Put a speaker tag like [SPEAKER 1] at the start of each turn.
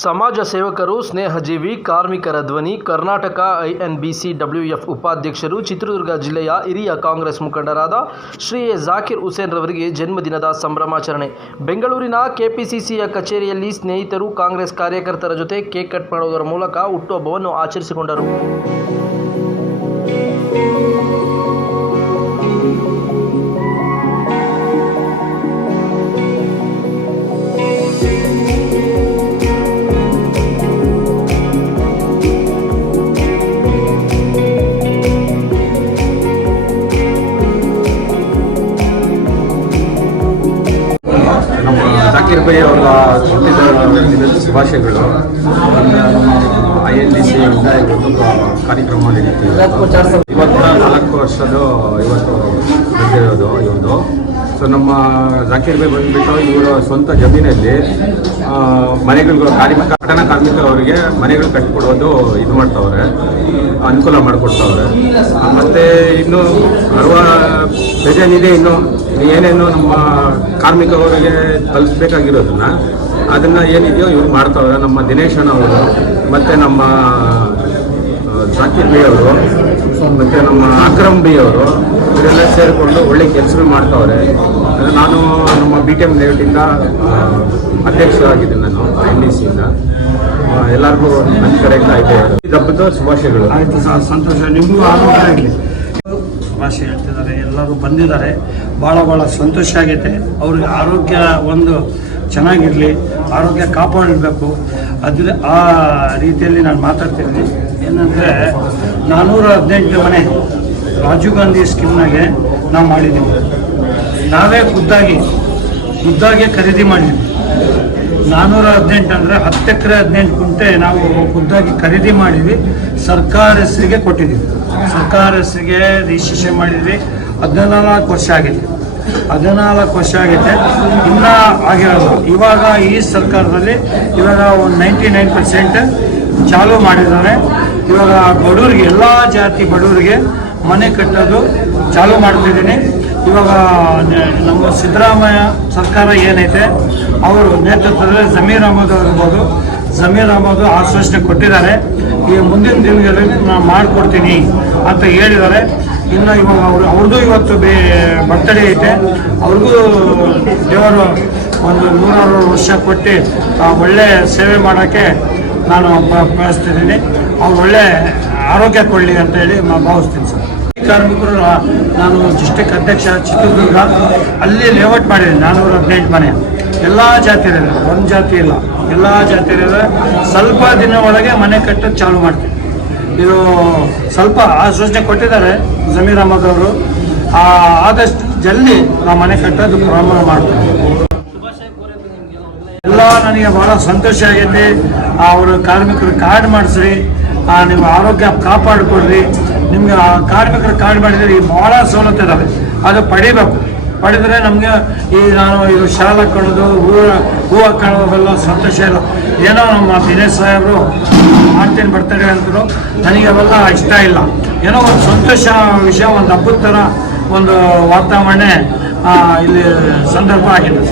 [SPEAKER 1] ಸಮಾಜ ಸೇವಕರು, ಸ್ನೇಹಜೀವಿ, ಕಾರ್ಮಿಕರ ಧ್ವನಿ, ಕರ್ನಾಟಕ ಐಎನ್ಬಿಸಿ ಡಬ್ಲ್ಯೂಎಫ್ ಉಪಾಧ್ಯಕ್ಷರು, ಚಿತ್ರದುರ್ಗ ಜಿಲ್ಲೆಯ ಹಿರಿಯ ಕಾಂಗ್ರೆಸ್ ಮುಖಂಡರಾದ ಶ್ರೀ ಎ ಜಾಕಿರ್ ಹುಸೇನ್ ರವರಿಗೆ ಜನ್ಮದಿನದ ಸಂಭ್ರಮಾಚರಣೆ. ಬೆಂಗಳೂರಿನ ಕೆಪಿಸಿಸಿಯ ಕಚೇರಿಯಲ್ಲಿ ಸ್ನೇಹಿತರು, ಕಾಂಗ್ರೆಸ್ ಕಾರ್ಯಕರ್ತರ ಜೊತೆ ಕೇಕ್ ಕಟ್ ಮಾಡುವುದರ ಮೂಲಕ ಹುಟ್ಟುಹಬ್ಬವನ್ನು ಆಚರಿಸಿಕೊಂಡರು.
[SPEAKER 2] ಬೈ ಅವರ ಹುಟ್ಟಿದ ಶುಭಾಶಯಗಳು. ಐ ಎನ್ ಡಿ ಸಿಯಿಂದ ಇವತ್ತು ಕಾರ್ಯಕ್ರಮ ನಡೆಯುತ್ತೆ ಇವತ್ತು ನಾಲ್ಕು ವರ್ಷದ ಇವತ್ತು ಬಂದಿರೋದು ಇವತ್ತು ಸೊ ನಮ್ಮ ಜಾಕೀರ್ ಬೈ ಬಂದುಬಿಟ್ಟು ಇವರ ಸ್ವಂತ ಜಮೀನಲ್ಲಿ ಮನೆಗಳು ಕಾರ್ಮಿಕ ಕಟ್ಟಣ ಕಾರ್ಮಿಕರವರಿಗೆ ಮನೆಗಳು ಕಟ್ಟಿಕೊಡೋದು ಇದು ಮಾಡ್ತಾವ್ರೆ, ಅನುಕೂಲ ಮಾಡಿಕೊಡ್ತಾವ್ರೆ. ಮತ್ತು ಇನ್ನು ಬರುವ ಇದೆ, ಇನ್ನು ಏನೇನು ನಮ್ಮ ಕಾರ್ಮಿಕರವರಿಗೆ ತಲುಪಿಸ್ಬೇಕಾಗಿರೋದನ್ನ, ಅದನ್ನ ಏನಿದೆಯೋ ಇವ್ರು ಮಾಡ್ತಾವ್ರೆ. ನಮ್ಮ ದಿನೇಶ್ ಮತ್ತೆ ನಮ್ಮ ಜಾಕಿರ್ ಬಿ ಅವರು ಮತ್ತು ನಮ್ಮ ಅಕ್ರಮ್ ಬಿ ಅವರು ಇವರೆಲ್ಲ ಸೇರಿಕೊಂಡು ಒಳ್ಳೆ ಕೆಲಸಗಳು ಮಾಡ್ತಾವ್ರೆ. ನಾನು ನಮ್ಮ ಬಿ ಟಿ ಎಂ ಲೇಔಟಿಂದ ಅಧ್ಯಕ್ಷರಾಗಿದ್ದೀನಿ ನಾನು ಎನ್ ಡಿ ಸಿಯಿಂದ ಎಲ್ಲರಿಗೂ ನನ್ನ ಕಡೆಯಿಂದ ಐತೆ ಈ ಹಬ್ಬದ ಶುಭಾಶಯಗಳು.
[SPEAKER 3] ಆಯ್ತು ಸರ್, ಸಂತೋಷ. ನಿಮಗೂ ಆರೋಗ್ಯ ಆಗಲಿ. ಭಾಷೆ ಹೇಳ್ತಿದ್ದಾರೆ, ಎಲ್ಲರೂ ಬಂದಿದ್ದಾರೆ. ಭಾಳ ಭಾಳ ಸಂತೋಷ ಆಗೈತೆ. ಅವ್ರಿಗೆ ಆರೋಗ್ಯ ಒಂದು ಚೆನ್ನಾಗಿರಲಿ, ಆರೋಗ್ಯ ಕಾಪಾಡಬೇಕು ಅದ್ರ ಆ ರೀತಿಯಲ್ಲಿ ನಾನು ಮಾತಾಡ್ತಿದ್ದೀನಿ. ಏನಂದರೆ ನಾನ್ನೂರ ಹದಿನೆಂಟು ಮನೆ ರಾಜೀವ್ ಗಾಂಧಿ ಸ್ಕೀಮ್ನಾಗೆ ನಾವು ಮಾಡಿದ್ದೀವಿ ನಾವೇ ಖುದ್ದಾಗಿ, ಖುದ್ದಾಗೆ ಖರೀದಿ ಮಾಡಿದ್ವಿ. ನಾನ್ನೂರ ಹದಿನೆಂಟು ಅಂದರೆ ಹತ್ತು ಎಕರೆ ಹದಿನೆಂಟು ಕುಂಟೆ ನಾವು ಖುದ್ದಾಗಿ ಖರೀದಿ ಮಾಡಿದ್ವಿ. ಸರ್ಕಾರ ಹೆಸರಿಗೆ ಕೊಟ್ಟಿದ್ದೀವಿ ಸರ್ಕಾರ ಹೆಸರಿಗೆ ರಿಜಿಸ್ಟ್ರೇಷನ್ ಮಾಡಿದ್ವಿ. ಹದಿನಾಲ್ಕು ವರ್ಷ ಆಗಿದೆ. ಹದಿನಾಲ್ಕು ವರ್ಷ ಆಗಿದೆ. ಇನ್ನೂ ಆಗಿರೋದು ಇವಾಗ ಈ ಸರ್ಕಾರದಲ್ಲಿ ಇವಾಗ ಒಂದು ನೈಂಟಿ ನೈನ್ ಪರ್ಸೆಂಟ್ ಚಾಲೂ ಮಾಡಿದ್ದಾರೆ. ಇವಾಗ ಬಡವರಿಗೆ ಎಲ್ಲ ಜಾತಿ ಬಡವರಿಗೆ ಮನೆ ಕಟ್ಟೋದು ಚಾಲೂ ಮಾಡ್ತಿದ್ದೀನಿ. ಇವಾಗ ನಮ್ಮ ಸಿದ್ದರಾಮಯ್ಯ ಸರ್ಕಾರ ಏನೈತೆ, ಅವರು ನೇತೃತ್ವದಲ್ಲಿ ಜಮೀರ್ ಅಹಮದ್ ಅವರ್ಬೋದು ಜಮೀರ್ ಅಹಮದ್ ಆಶ್ವಾಸನೆ ಕೊಟ್ಟಿದ್ದಾರೆ. ಈ ಮುಂದಿನ ದಿನಗಳಲ್ಲಿ ನಾನು ಮಾಡಿಕೊಡ್ತೀನಿ ಅಂತ ಹೇಳಿದ್ದಾರೆ. ಇನ್ನು ಇವಾಗ ಅವರು ಅವ್ರದ್ದು ಇವತ್ತು ಬೇ ಬರ್ತಡೇ ಐತೆ. ಅವ್ರಿಗೂ ದೇವರು ಒಂದು ನೂರಾರು ವರ್ಷ ಕೊಟ್ಟು ಒಳ್ಳೆ ಸೇವೆ ಮಾಡೋಕ್ಕೆ ನಾನು ಬಯಸ್ತಿದ್ದೀನಿ. ಅವ್ರು ಒಳ್ಳೆ ಆರೋಗ್ಯ ಕೊಡಲಿ ಅಂತ ಹೇಳಿ ಭಾವಿಸ್ತೀನಿ ಸರ್. ಕಾರ್ಮಿಕರು ನಾನು ಡಿಸ್ಟಿಕ್ ಅಧ್ಯಕ್ಷ ಚಿತ್ರದುರ್ಗ ಅಲ್ಲಿ ಲೇಔಟ್ ಮಾಡಿದ್ದೀನಿ ನಾನ್ನೂರ ಹದಿನೆಂಟು ಮನೆ. ಎಲ್ಲ ಜಾತಿಯರಿದೆ ಒಂದು ಜಾತಿ ಇಲ್ಲ. ಎಲ್ಲ ಜಾತಿ ಸ್ವಲ್ಪ ದಿನ ಒಳಗೆ ಮನೆ ಕಟ್ಟೋದು ಚಾಲು ಮಾಡ್ತೀನಿ. ಇದು ಸ್ವಲ್ಪ ಆಶ್ವಾಸನೆ ಕೊಟ್ಟಿದ್ದಾರೆ ಜಮೀರ್ ಅಹಮದ್ ಅವರು. ಆ, ಆದಷ್ಟು ಜಲ್ದಿ ನಾವು ಮನೆ ಕಟ್ಟೋದು ಪ್ರಾರಂಭ ಮಾಡ್ತೀವಿ ಎಲ್ಲ ನನಗೆ ಬಹಳ ಸಂತೋಷ ಆಗೈತೆ. ಅವರು ಕಾರ್ಮಿಕರು ಕಾರ್ಡ್ ಮಾಡಿಸ್ರಿ. ಆ, ನೀವು ಆರೋಗ್ಯ ಕಾಪಾಡಿಕೊಡ್ರಿ ನಿಮ್ಗೆ ಕಾರ್ಮಿಕರು ಕಾರ್ಡ್ ಮಾಡಿದ್ರೆ ಈ ಭಾಳ ಸವಲತ್ತು ಇದಾವೆ. ಅದು ಪಡಿಬೇಕು. ಪಡೆದರೆ ನಮಗೆ ಈ ನಾನು ಇದು ಶಾಲ ಹಾಕೊಳ್ಳೋದು ಹೂ ಹೂವು ಸಂತೋಷ ಇಲ್ಲ. ಏನೋ ನಮ್ಮ ದಿನೇಶ್ ಸಾಹೇಬರು ಮಾಡ್ತೀನಿ ಬರ್ತಾರೆ ಅಂತರು ನನಗೆ ಅವೆಲ್ಲ ಇಷ್ಟ ಇಲ್ಲ. ಏನೋ ಒಂದು ಸಂತೋಷ ವಿಷಯ, ಒಂದು ಹಬ್ಬದ ಥರ ಒಂದು ವಾತಾವರಣ ಇಲ್ಲಿ ಸಂದರ್ಭ ಆಗಿದೆ.